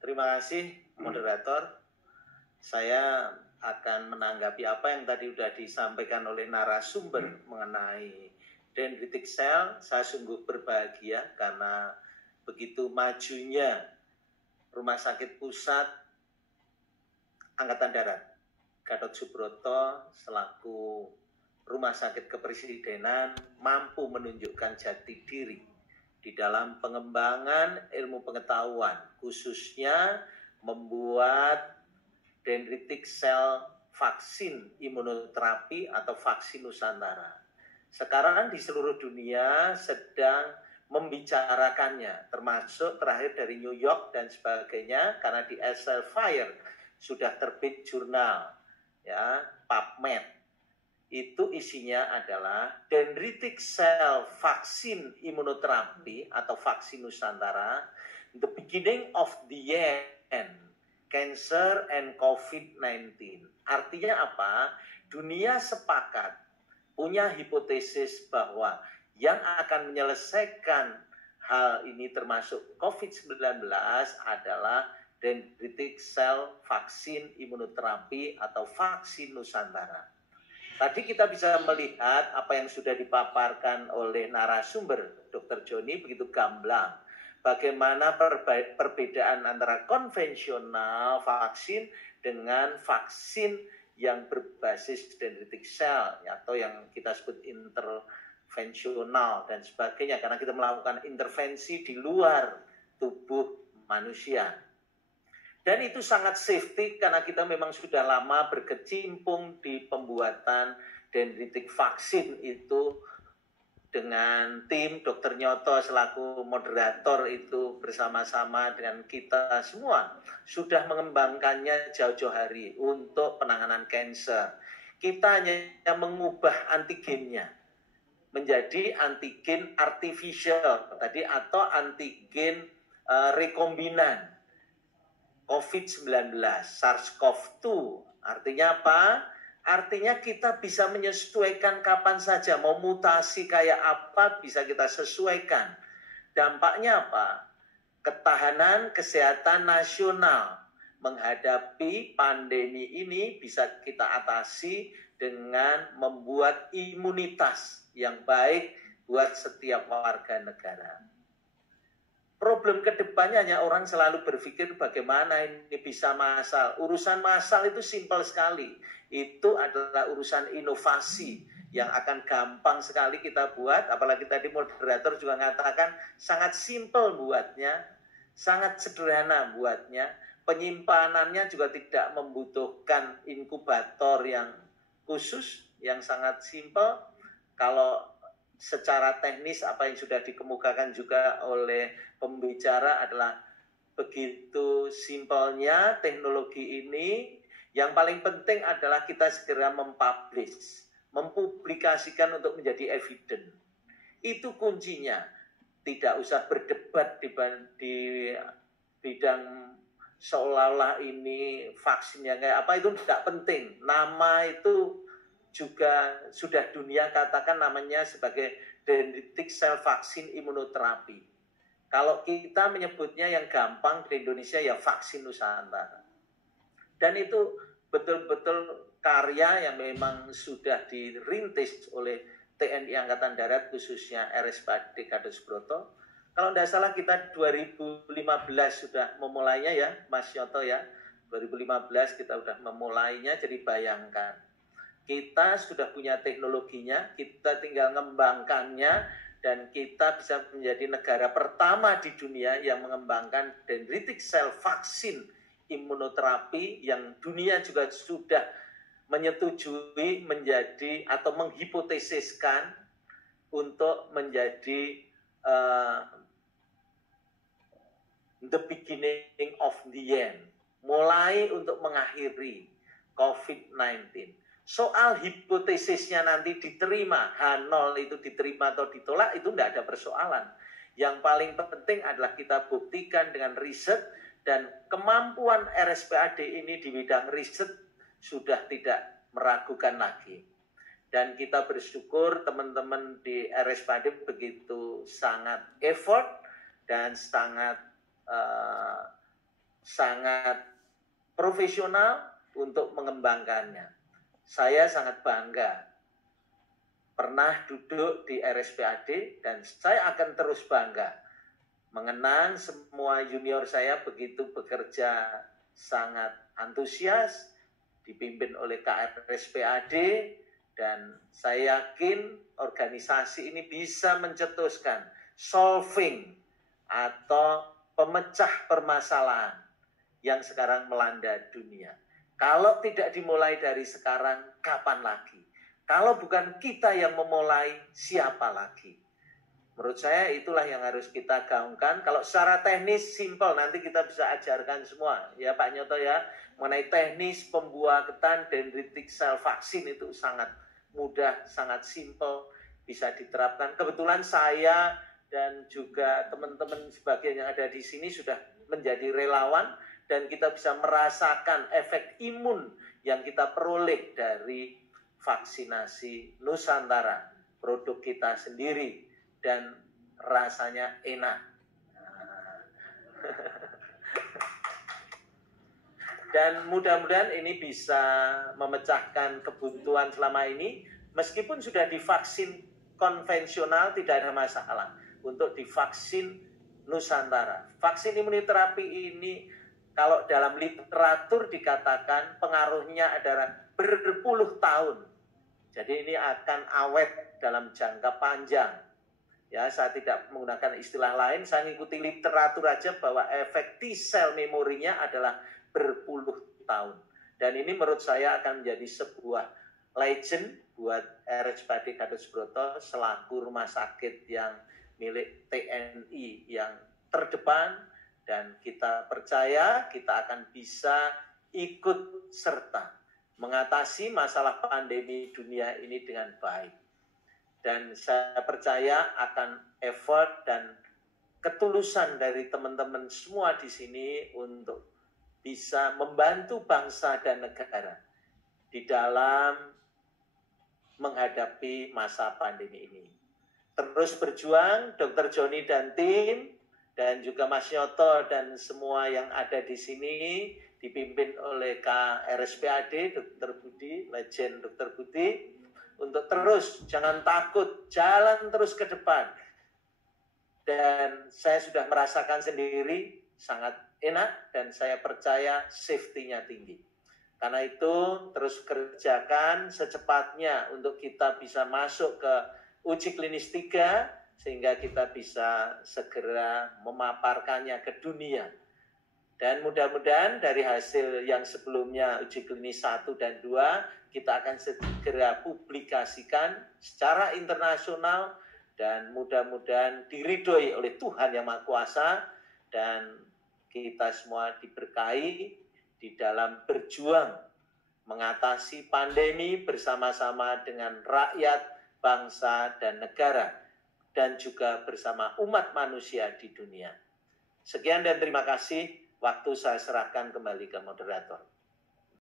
Terima kasih, moderator. Saya akan menanggapi apa yang tadi sudah disampaikan oleh narasumber mengenai dendritic cell. Saya sungguh berbahagia karena begitu majunya Rumah Sakit Pusat Angkatan Darat Gatot Subroto selaku Rumah Sakit Kepresidenan mampu menunjukkan jati diri di dalam pengembangan ilmu pengetahuan, khususnya membuat dendritic cell vaksin imunoterapi atau vaksin Nusantara. Sekarang di seluruh dunia sedang membicarakannya, termasuk terakhir dari New York dan sebagainya, karena di Elsevier sudah terbit jurnal, ya, PubMed. Itu isinya adalah dendritic cell vaksin imunoterapi atau vaksin Nusantara, the beginning of the end, cancer and COVID-19. Artinya apa? Dunia sepakat, punya hipotesis bahwa yang akan menyelesaikan hal ini termasuk COVID-19 adalah dendritic cell vaksin imunoterapi atau vaksin Nusantara. Tadi kita bisa melihat apa yang sudah dipaparkan oleh narasumber Dr. Joni begitu gamblang. Bagaimana perbedaan antara konvensional vaksin dengan vaksin yang berbasis dendritic cell atau yang kita sebut intervensional dan sebagainya, karena kita melakukan intervensi di luar tubuh manusia. Dan itu sangat safety karena kita memang sudah lama berkecimpung di pembuatan dendritic vaksin itu dengan tim Dr. Nyoto selaku moderator itu bersama-sama dengan kita semua sudah mengembangkannya jauh-jauh hari untuk penanganan kanker. Kita hanya mengubah antigennya menjadi antigen artificial tadi atau antigen rekombinan COVID-19, SARS-CoV-2. Artinya apa? Artinya kita bisa menyesuaikan kapan saja. Mau mutasi kayak apa bisa kita sesuaikan. Dampaknya apa? Ketahanan kesehatan nasional menghadapi pandemi ini bisa kita atasi dengan membuat imunitas yang baik buat setiap warga negara. Problem kedepannya hanya orang selalu berpikir bagaimana ini bisa massal. Urusan massal itu simpel sekali. Itu adalah urusan inovasi yang akan gampang sekali kita buat. Apalagi tadi moderator juga mengatakan sangat simpel buatnya, sangat sederhana buatnya. Penyimpanannya juga tidak membutuhkan inkubator yang khusus, yang sangat simpel. Kalau secara teknis apa yang sudah dikemukakan juga oleh pembicara adalah begitu simpelnya teknologi ini. Yang paling penting adalah kita segera mempublikasikan untuk menjadi evidence. Itu kuncinya. Tidak usah berdebat di bidang seolah-olah ini vaksinnya kayak apa, itu tidak penting. Nama itu juga sudah dunia katakan namanya sebagai dendritic cell vaksin imunoterapi. Kalau kita menyebutnya yang gampang di Indonesia ya vaksin Nusantara. Dan itu betul-betul karya yang memang sudah dirintis oleh TNI Angkatan Darat khususnya RSPAD Gatot Subroto. Kalau tidak salah kita 2015 sudah memulainya ya Mas Yoto ya. 2015 kita sudah memulainya, jadi bayangkan. Kita sudah punya teknologinya, kita tinggal mengembangkannya, dan kita bisa menjadi negara pertama di dunia yang mengembangkan dendritic cell vaksin imunoterapi yang dunia juga sudah menyetujui menjadi atau menghipotesiskan untuk menjadi the beginning of the end, mulai untuk mengakhiri COVID-19. Soal hipotesisnya nanti diterima, H0 itu diterima atau ditolak, itu tidak ada persoalan. Yang paling penting adalah kita buktikan dengan riset, dan kemampuan RSPAD ini di bidang riset sudah tidak meragukan lagi. Dan kita bersyukur teman-teman di RSPAD begitu sangat effort dan sangat sangat profesional untuk mengembangkannya. Saya sangat bangga pernah duduk di RSPAD dan saya akan terus bangga mengenang semua junior saya begitu bekerja sangat antusias, dipimpin oleh KRSPAD, dan saya yakin organisasi ini bisa mencetuskan solving atau pemecah permasalahan yang sekarang melanda dunia. Kalau tidak dimulai dari sekarang, kapan lagi? Kalau bukan kita yang memulai, siapa lagi? Menurut saya itulah yang harus kita gaungkan. Kalau secara teknis simple, nanti kita bisa ajarkan semua ya Pak Nyoto ya, mengenai teknis pembuatan dendritic cell vaksin itu sangat mudah, sangat simple, bisa diterapkan. Kebetulan saya dan juga teman-teman sebagian yang ada di sini sudah menjadi relawan dan kita bisa merasakan efek imun yang kita peroleh dari vaksinasi Nusantara, produk kita sendiri, dan rasanya enak. Dan mudah-mudahan ini bisa memecahkan kebuntuan selama ini. Meskipun sudah divaksin konvensional, tidak ada masalah untuk divaksin Nusantara. Vaksin imunoterapi ini kalau dalam literatur dikatakan pengaruhnya adalah berpuluh tahun. Jadi ini akan awet dalam jangka panjang. Ya, saya tidak menggunakan istilah lain, saya mengikuti literatur aja bahwa efek T-cell memorinya adalah berpuluh tahun. Dan ini menurut saya akan menjadi sebuah legend buat RSPAD Gatot Subroto selaku rumah sakit yang milik TNI yang terdepan, dan kita percaya kita akan bisa ikut serta mengatasi masalah pandemi dunia ini dengan baik. Dan saya percaya akan effort dan ketulusan dari teman-teman semua di sini untuk bisa membantu bangsa dan negara di dalam menghadapi masa pandemi ini. Terus berjuang, Dr. Joni dan tim, dan juga Mas Nyoto dan semua yang ada di sini, dipimpin oleh KRSPAD, Dr. Budi, legend Dr. Budi, untuk terus, jangan takut, jalan terus ke depan. Dan saya sudah merasakan sendiri, sangat enak, dan saya percaya safety-nya tinggi. Karena itu, terus kerjakan secepatnya untuk kita bisa masuk ke uji klinis 3, sehingga kita bisa segera memaparkannya ke dunia. Dan mudah-mudahan dari hasil yang sebelumnya uji klinis 1 dan 2, kita akan segera publikasikan secara internasional dan mudah-mudahan diridhoi oleh Tuhan Yang Maha Kuasa, dan kita semua diberkahi di dalam berjuang mengatasi pandemi bersama-sama dengan rakyat, bangsa, dan negara, dan juga bersama umat manusia di dunia. Sekian dan terima kasih. Waktu saya serahkan kembali ke moderator.